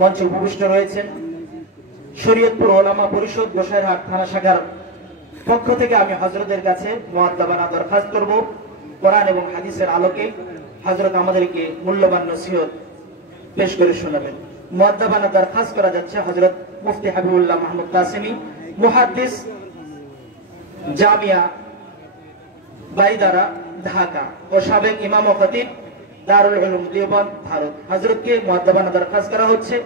মঞ্চে উপবিষ্ট রয়েছেন শরীয়তপুর ওলামা পরিষদ গোসাইরহাট থানা শাখার পক্ষ থেকে আমি হযরতের কাছে মুআদ্দাবানা দরখাস্ত করব, কোরআন এবং হাদিসের আলোকে হযরত আমাদেরকে মূল্যবান নসিহত পেশ করে শোনাবেন। মুআদ্দাবানা দরখাস্ত করা যাচ্ছে হযরত মুফতি হাবিবুল্লাহ মাহমুদ কাসেমি, মুহাদ্দিস, জামিয়া বাইদারা, ঢাকা ও সাবেক ইমাম ও খতিব, দারুল উলুম দেওবন্দ, ভারত। হযরতকে মুআদ্দাবানা দরখাস্ত করা হচ্ছে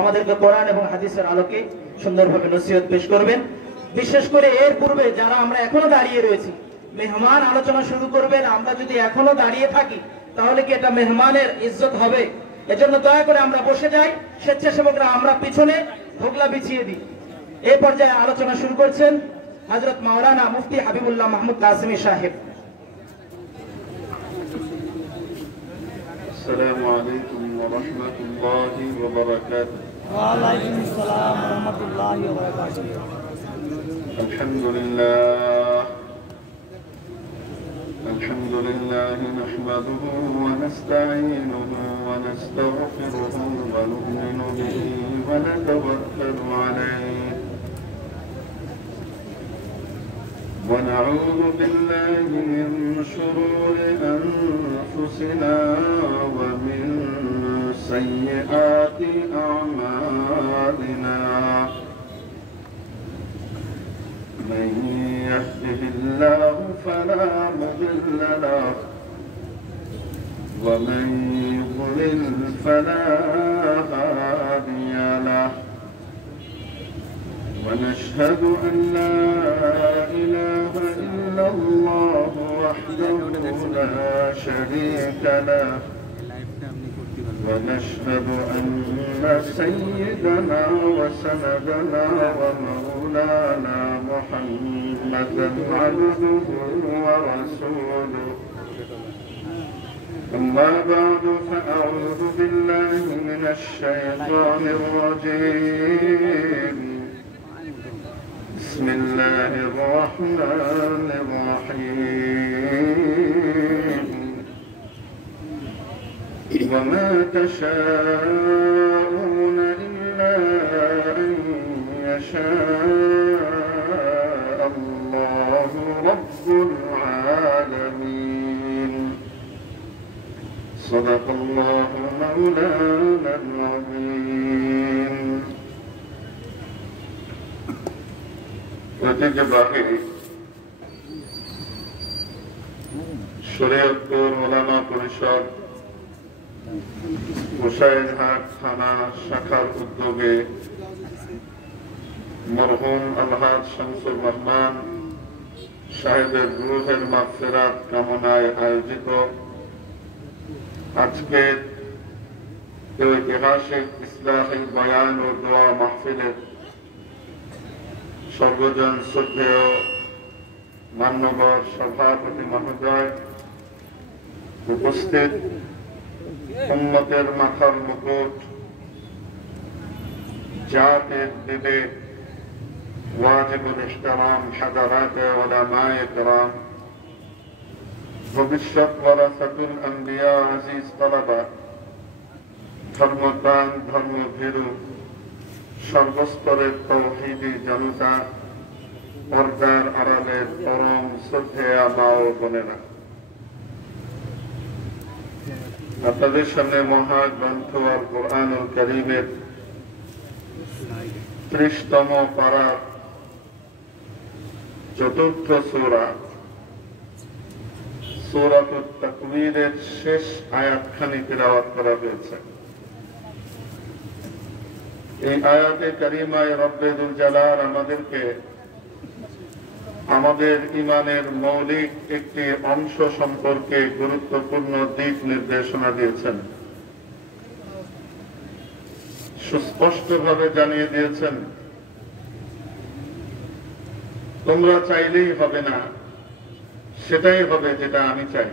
আমাদেরকে কোরআন এবং হাদিসের আলোকে সুন্দরভাবে নসিহত পেশ করবেন। বিশেষ করে এর পূর্বে যারা আমরা এখনো দাঁড়িয়ে রয়েছি, মেহমান আলোচনা শুরু করবেন, আমরা যদি এখনো দাঁড়িয়ে থাকি তাহলে কি এটা মেহমানের ইজ্জত হবে? এজন্য দয়া করে আমরা বসে যাই, স্বেচ্ছাসেবকরা আমরা পিছনে হোগলা বিছিয়ে দিই। এই পর্যায়ে আলোচনা শুরু করছেন হযরত মাওলানা মুফতি হাবিবুল্লাহ মাহমুদ কাসেমি সাহেব। আসসালামু আলাইকুম ওয়া রাহমাতুল্লাহি ওয়া বারাকাতুহু। ওয়া আলাইকুম আসসালাম ওয়া রাহমাতুল্লাহি ওয়া বারাকাতুহু। আলহামদুলিল্লাহ নাহমাদুহু ওয়া নাস্তাঈনুহু ওয়া নাস্তাগফিরুহু ওয়া নু'মিনু বিহি ওয়া নাতাওয়াক্কালু আলাইহি ونعوذ بالله من شرور أنفسنا ومن سيئات أعمالنا من يهده الله فلا مضل له ومن يضلل فلا هادي له ونشهد أن لا إله إلا الله وحده لا شريك له ونشهد أن سيدنا وسندنا ومولانا محمدا عبده ورسوله أما بعد فأعوذ بالله من الشيطان الرجيم بسم الله الرحمن الرحيم وما تشاءون إلا أن يشاء الله رب العالمين صدق الله مولانا العظيم ঐতিহ্যবাহী শরীয়তপুর ওলামা পরিষদ গোসাইরহাট থানা শাখার উদ্যোগে মরহুম আলহাজ শামসুর রহমান সাহেবের রূহের মাগফিরাত কামনায় আয়োজিত আজকের ঐতিহাসিক ইসলাহি বয়ান ও দোয়া মাহফিলের সর্বজন শ্রদ্ধেয় মান্যবর সভাপতি মহোদয়, উপস্থিত উম্মতের মাথার মুকুট, জাতির বিবেক, ওয়াজিবুল ইহতিরাম হাদারাতে উলামায়ে কিরাম, ভবিষ্যৎ ওয়ারাসাতুল আম্বিয়া, আজিজ তালাবা, ধর্মপ্রাণ ধর্মভীরু সর্বস্তরের তৌহিদি জনতা, পর্দার আড়ালের পরম শ্রদ্ধেয়া মা ও বোনেরা, আপনাদের সামনে মহাগ্রন্থ আল কুরআনুল কারীমের 30তম পারার 4th সূরা সূরাতুত তাকবীরের শেষ আয়াতখানি তিলাওয়াত করা হয়েছে। এই আয়াতে কারিমায় রব্বে যুল জালাল আমাদেরকে আমাদের ঈমানের মৌলিক একটি অংশ সম্পর্কে গুরুত্বপূর্ণ দিক নির্দেশনা দিয়েছেন, সুস্পষ্টভাবে জানিয়ে দিয়েছেন তোমরা চাইলেই হবে না, সেটাই হবে যেটা আমি চাই।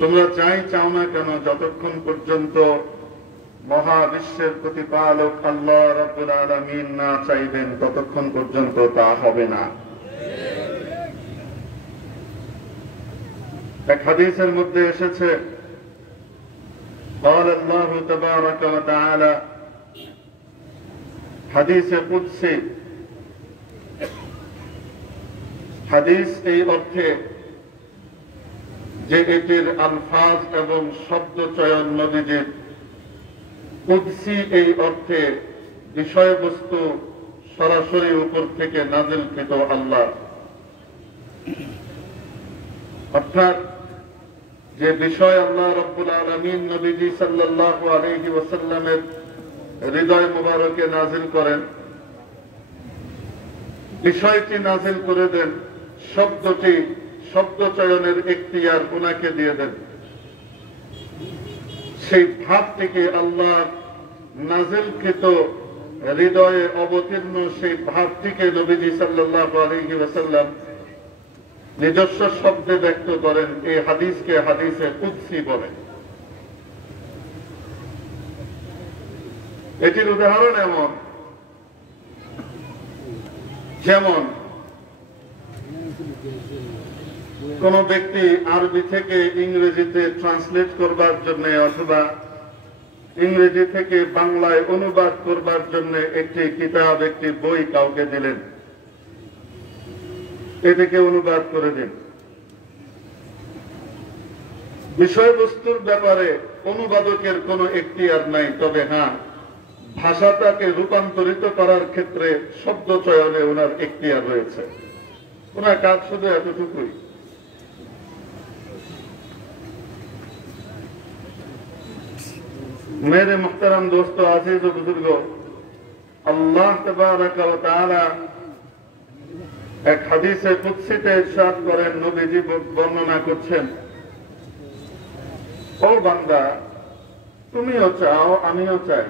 তোমরা চাও না কেন, যতক্ষণ পর্যন্ত মহাবিশ্বের প্রতিপালক আল্লাহ রাব্বুল আলামিন না চাইবেন ততক্ষণ পর্যন্ত তা হবে না। এক হাদিসের মধ্যে এসেছে قال الله تبارك وتعالى حديث قدسي হাদিস এই অর্থে যে এটির আলফাজ এবং শব্দ চয়ন নবীজির, কুদসি এই অর্থে বিষয়বস্তু সরাসরি উপর থেকে নাজিলকৃত আল্লাহ, অর্থাৎ যে বিষয় আল্লাহ রাব্বুল আলামিন নবীজি সাল্লাল্লাহু আলাইহি ওয়াসাল্লামের হৃদয় মুবারকে নাজিল করেন, বিষয়টি নাজিল করে দেন, শব্দটি শব্দ চয়নের এখতিয়ার ওনাকে দিয়ে দেন। সেই ভাবটিকে আল্লাহ নাজিলকৃত হৃদয়ে অবতীর্ণ সেই ভাবটিকে নবীজি সাল্লাল্লাহু আলাইহি ওয়াসাল্লাম নিজস্ব শব্দে ব্যক্ত করেন। এই হাদিসকে হাদিসে কুদসি বলে। এটির উদাহরণ এমন, যেমন কোন ব্যক্তি আরবি থেকে ইংরেজিতে ট্রান্সলেট করবার জন্য অথবা ইংরেজি থেকে বাংলায় অনুবাদ করবার জন্য একটি কিতাব, একটি বই কাউকে দিলেন, এটাকে অনুবাদ করে দিন। বিষয়বস্তুর ব্যাপারে অনুবাদকের কোনো এখতিয়ার নাই, তবে হ্যাঁ, ভাষাটাকে রূপান্তরিত করার ক্ষেত্রে শব্দ চয়নে ওনার এখতিয়ার রয়েছে। ওনার কাজ শুধু এতটুকুই। मेरे मुहतरम दोस्तों, आजीज व बुजुर्गों, अल्लाह तबारक व तआला एक हदीसे कुदसीते इरशाद करें, नबीजी बर्णना करছেন, ও বান্দা, তুমিও চাও আমিও চাই,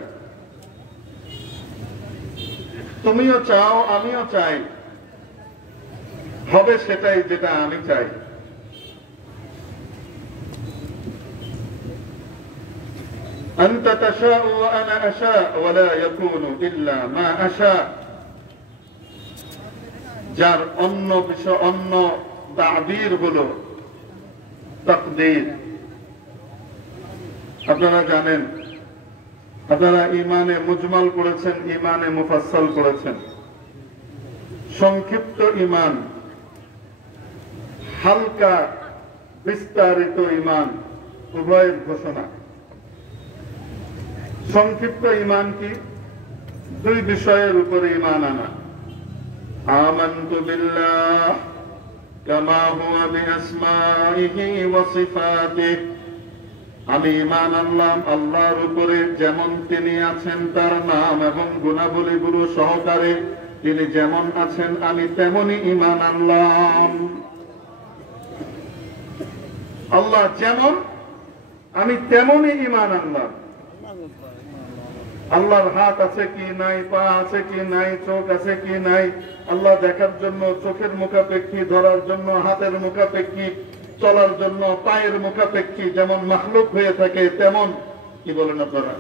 তুমিও চাও আমিও চাই, হবে সেটাই যেটা আমি চাই। أنت تشاء وأنا أشاء ولا يكون إلا ما أشاء। যার অন্য বিষয়, অন্য তাবির হলো তাকদীর। আপনারা জানেন, আপনারা ইমানে মুজমাল পড়েছেন, ইমানে মুফাসসাল পড়েছেন। সংক্ষিপ্ত ইমান, হালকা বিস্তারিত ইমান, উভয়ের ঘোষণা। সংক্ষিপ্ত ইমান কি? দুই বিষয়ের উপরে ইমান আনা। আমানতু বিল্লাহ কামা হুয়া বিআসমাইহি ওয়া সিফাতিহি। আমি ঈমান আনলাম আল্লাহর উপরে যেমন তিনি আছেন তার নাম এবং গুণাবলীগুলো সহকারে, তিনি যেমন আছেন আমি তেমনই ঈমান আনলাম। আল্লাহ যেমন আমি তেমনই ঈমান আনলাম। আল্লাহর হাত আছে কি নাই, পা আছে কি নাই, চোখ আছে কি নাই, আল্লাহ দেখার জন্য চোখের মুখাপেক্ষী, ধরার জন্য হাতের মুখাপেক্ষী, চলার জন্য পায়ের মুখাপেক্ষী, যেমন মাখলুক হয়ে থাকে তেমন, কি বলেন আপনারা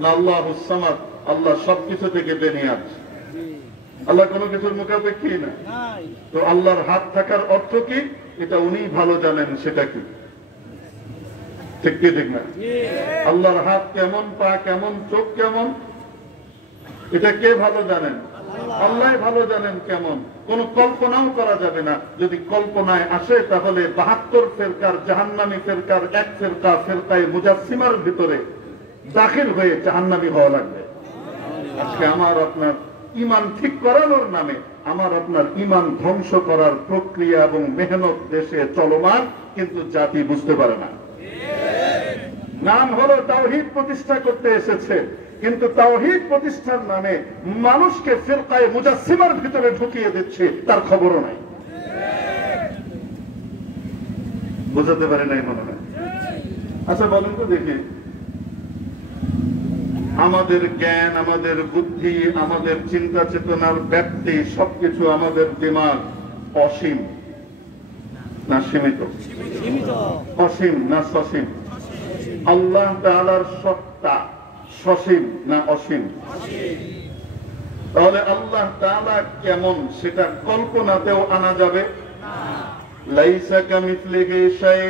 না, আল্লাহুস সামাদ, আল্লাহ সবকিছু থেকে বেনিয়াজ, আল্লাহ কোনো কিছুর মুখাপেক্ষী না। তো আল্লাহর হাত থাকার অর্থ কি, এটা উনি ভালো জানেন, সেটা কি ঠিক কি ঠিক না? আল্লাহর হাত কেমন, পা কেমন, চোখ কেমন, এটা কে ভালো জানেন? আল্লাহ ভালো জানেন কেমন। কোন কল্পনাও করা যাবে না। যদি কল্পনায় আসে তাহলে 72 ফেরকার জাহান্নামী ফেরকার এক ফেরকা, ফেরকায়ে মুজাসসিমার ভিতরে দাখিল হয়ে জাহান্নামী হওয়া লাগবে। আজকে আমার আপনার ঈমান ঠিক করানোর নামে আমার আপনার ঈমান ধ্বংস করার প্রক্রিয়া এবং মেহনত দেশে চলমান, কিন্তু জাতি বুঝতে পারে না। নাম হলো তাওহীদ প্রতিষ্ঠা করতে এসেছে, কিন্তু তাওহীদ প্রতিষ্ঠার নামে মানুষকে ফিরকায়ে মুজাসসিমার ভিতরে ঢুকিয়ে দিচ্ছে, তার খবরও নাই। বুঝাতে পারে নাই মনে হয়। আচ্ছা বলেন তো দেখি, আমাদের জ্ঞান, আমাদের বুদ্ধি, আমাদের চিন্তা চেতনার ব্যাপ্তি, সবকিছু আমাদের দিমাগ অসীম না সীমিত? অসীম না সসীম? আল্লাহ তাআলার সত্তা সসীম না অসীম? তাহলে আল্লাহ তাআলা কেমন সেটা কল্পনাতেও আনা যাবে? লাইসা কামিসলিহি শাই,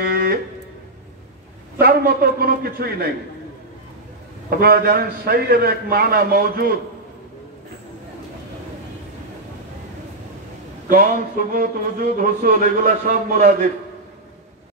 তার মতো কোনো কিছুই নাই। আপনারা জানেন শাইয়ের এক মানা মওজুদ, কম, সুবুত, উজুদ, হুসুল, এগুলা সব মুরাদিফ।